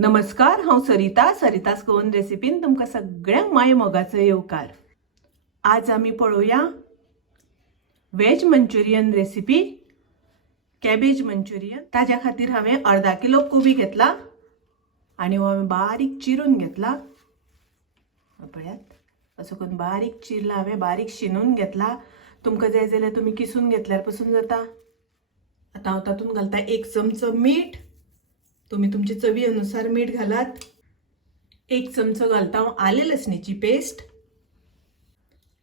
नमस्कार, हांव सरितास गोवन रेसिपीन तुमकां सगळ्यांक माय मोगाचो येवकार। आज आमी पळोवया veg Manchurian recipe, cabbage Manchurian. ताज्या खातीर हांवें अर्धा किलो कोबी घेतला आनी हो हांवें बारीक चिरून घेतला। पळयात असो करून बारीक चिरला, हांवें बारीक शिनून घेतला। तुमकां जाय जाल्यार तुमी किसून घेतल्यार पसून जाता। आतां हांव तातूंत घालता 1 चमचो मीठ, तुम्ही तुमचे चवी अनुसार मीठ घालात। 1 चमचो घालता हांव आले लसणीची पेस्ट,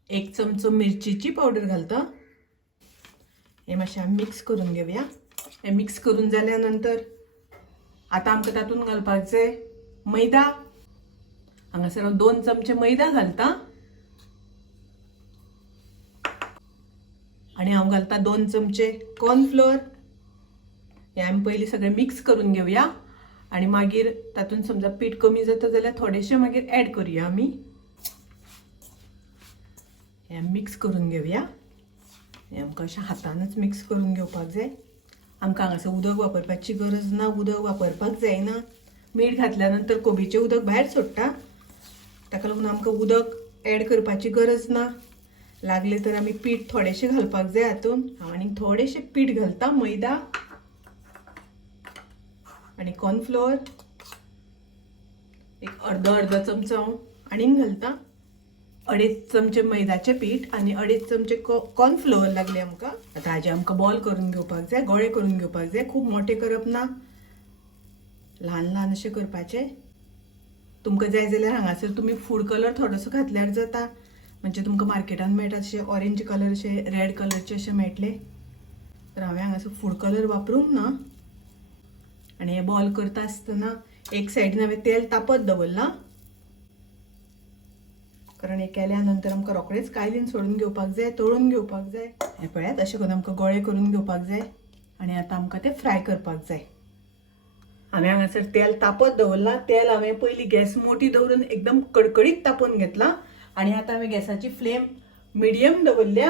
1 चमचो मिरचीची पावडर घालता। हे मातशें आमी मिक्स करून घेवया। हे मिक्स करून जाल्या नंतर आतां आमकां तातूंत घालपाक जाय मैदा। हांगासर हांव 2 चमचे मैदा घालता आनी हांव घालता 2 चमचे कॉर्नफ्लोर। हे आमी पयलीं सगळें मिक्स करून घेवया आनी मागीर तातूंत समजा पीठ कमी जाता जाल्यार थोडेशें मागीर ऍड करूया आमी। हे मिक्स करून घेवया। हे आमकां अशें हातानच मिक्स करून घेवपाक जाय। आमकां हांगासर उदक वापरपाची गरज ना, उदक वापरपाक जायना। मीठ घातल्या नंतर कोबीचें उदक भायर सोडटा, ताका लागून आमकां उदक ऍड करपाची गरज ना। लागले तर आमी पीठ थोडेशें घालपाक जाय हातूंत। हांव आनीक थोडेशें पीठ घालता, मैदा आणि कॉर्नफ्लोर एक अर्धा चमचो हांव आनीक घालता। 2.5 चमचे मैद्याचे पीठ आणि 2.5 चमचे कॉर्नफ्लोर लागले आमकां। आता हाजे आमकां बॉल करून घेवपाक जाय, गोळे करून घेवपाक जाय। खूब मोठे करप ना, ल्हान ल्हान अशें करपाचे। तुमकां जाय जाल्यार हांगासर तुमी फूड कलर थोडोसो घातल्यार जाता, म्हणजे तुमकां मार्केटान मेळटा तशे ऑरेंज कलर, अशे रेड कलरचे अशे मेळटले। तर हांवें हांगासर फूड कलर वापरूंक ना। आणि हे बॉल करता आसतना एक सायडीन हांवें तेल तापत दवरला, कारण हे केल्या नंतर आमकां रोखडेच कायलीन सोडून घेवपाक जाय, तळून घेवपाक जाय। हे पळयात अशें करून आमकां गोळे करून घेवपाक जाय आणि आतां आमकां ते फ्राय करपाक जाय। हांवें हांगासर तेल तापत दवरला। तेल हांवें पयलीं गॅस मोठी दवरून एकदम कडकडीत तापोवन घेतला आणि आतां हांवें गॅसाची फ्लेम मिडियम दवरल्या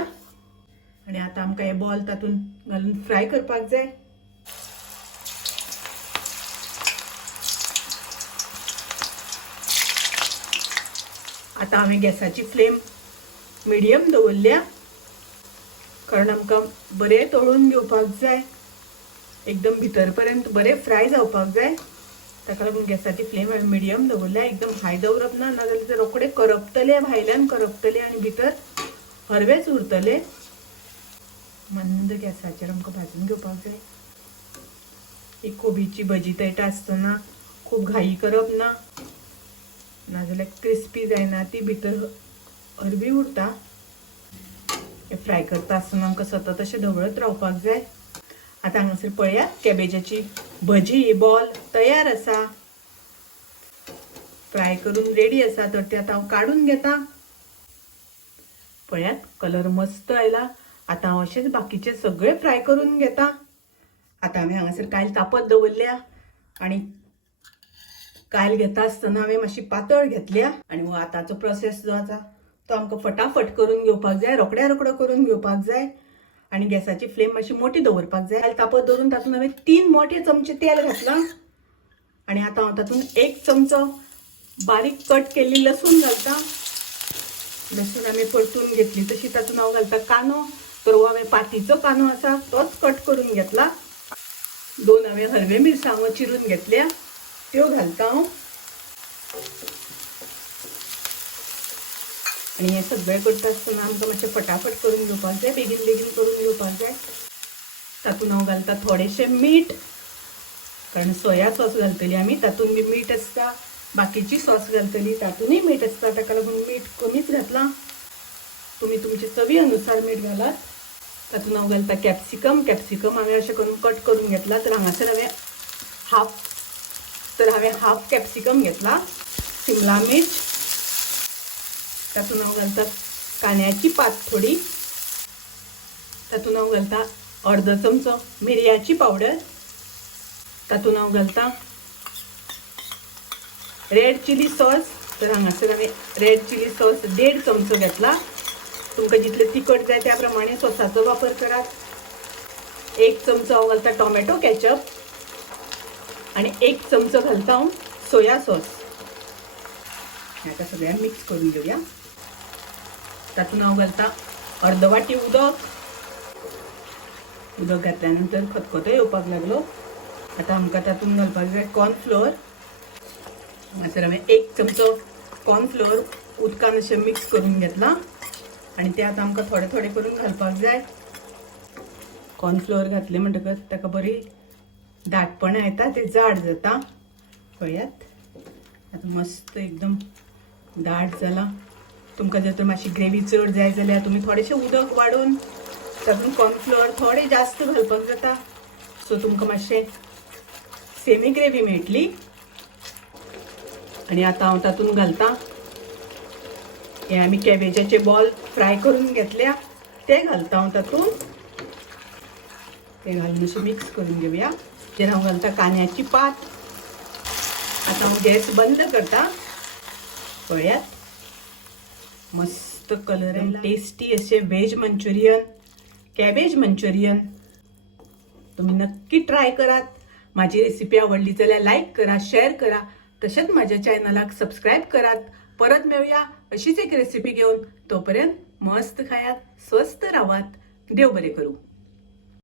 आणि आतां आमकां हे बॉल तातूंत घालून फ्राय करपाक जाय। आता हांवें गॅसाची फ्लेम मिडियम दवरल्या, कारण आमकां बरें तळून घेवपाक जाय, एकदम भितर पर्यंत बरें फ्राय जावपाक जाय। ताका लागून गॅसाची फ्लेम हांवें मिडियम दवरल्या। एकदम हाय दवरप ना, नाजाल्यार ते रोखडे करपतले, भायल्यान करपतले आणि भितर हरवेच उरतले। मंद गॅसाचेर आमकां भाजून घेवपाक जाय। ही कोबीची भजी तळटा आसतना खूब घाई करप ना, नाजाल्यार क्रिस्पी जायना, ती भितर हरवी उरता। हे फ्राय करता आसतना आमकां सतत अशें ढवळत रावपाक जाय। आतां हांगासर पळयात कॅबेजाची भजी बॉल तयार आसा, फ्राय करून रेडी आसा। तर ते आतां हांव काडून घेता। पळयात कलर मस्त आयला। आतां हांव अशेंच बाकीचे सगळे फ्राय करून घेता। आतां हांवें हांगासर कायल तापत दवरल्या आणि कायल घेता आसतना हांवें मातशी पातळ घेतल्या आणि हो आतांचो प्रोसेस जो आसा तो आमकां फटाफट करून घेवपाक जाय, रोखड्या रोखडो करून घेवपाक जाय आणि गॅसाची फ्लेम मातशी मोठी दवरपाक जाय। कायल तापत दवरून तातूंत हांवें 3 मोठे चमचे तेल घातला आणि आतां हांव तातूंत 1 चमचो बारीक कट केल्ली लसूण घालता। लसूण हांवें परतून घेतली तशी तातूंत हांव घालता कांदो। तर हो हांवें पातीचो कांदो आसा तोच कट करून घेतला। 2 हांवें हरवे मिरसांगो चिरून घेतल्या, त्यो घालता हांव आणि हे सगळें करता आसतना आमकां मातशें फटाफट करून घेवपाक जाय, बेगीन बेगीन करून घेवपाक जाय। तातूंत हांव घालता थोडेशें मीठ, कारण सोया सॉस घालतली आमी, तातूंत बी मीठ आसता। बाकीची सॉस घालतली तातूंतय मीठ आसता, ताका लागून मीठ कमीच घातलां। तुमी तुमचे चवी अनुसार मीठ घालात। तातूंत हांव घालता कॅप्सिकम हांवें अशें करून कट करून घेतला। तर हांगासर हांवें हाफ कॅप्सिकम घेतला। शिमला मिर्च, तातूंत हांव घालता कांद्याची पात थोडी, तातूंत हांव घालता अर्धो चमचो मिरयाची पावडर, तातूंत हांव घालता रेड चिली सॉस। तर हांगासर हांवें रेड चिली सॉस 1.5 चमचो घेतला। तुमकां जितलें तिखट जाय त्या प्रमाणे सॉसाचो वापर करात। 1 चमचो हांव घालता टोमॅटो केचप आणि 1 चमचो घालता हांव सोया सॉस. आता सगळ्या मिक्स करून घेऊया. तातून हांव घालता अर्द वाटी उदक. उदक घातल्यानंतर खतखतो येवपाक लागलो. आता आमकां तातून घालपाक जाय कॉर्नफ्लोअर. हांगासर हांवें 1 चमचो कॉर्नफ्लोअर उदकान अशें मिक्स करून घेतला आनी ते आतां आमकां थोडे थोडे करून घालपाक जाय. कॉर्नफ्लोअर घातले म्हणटकच ताका बरी दाटपणां येता, ते जाड जाता. पळयात आतां मस्त एकदम दाट जाला. तुमकां जर तर मातशी ग्रेवी चड जाय जाल्यार तुमी थोडेशें उदक वाडोवन तातूंत कॉर्नफ्लोअर थोडे जास्त घालपाक जाता. सो तुमकां मातशें सेमी ग्रेवी मेळटली. आनी आतां हांव तातूंत घालता हे आमी कॅबेजाचे बॉल फ्राय करून घेतल्या, ते घालता हांव तातूंत. ते घालून अशें मिक्स करून घेवया. तेन्ना हांव घालता कांद्याची पात. आतां हांव गॅस बंद करता. पळयात मस्त कलर येयला. टेस्टी अशें व्हेज मंचुरियन, कॅबेज मंचुरियन तुम्ही नक्की ट्राय करात. माझी रेसिपी आवडली जाल्यार लाईक करा, शेअर करा. तसेच माझ्या चॅनलाक सबस्क्राईब करात. परत मेळूया अशीच एक रेसिपी घेऊन. तोपर्यंत मस्त खायात, स्वस्त राहात. देव बरे करू.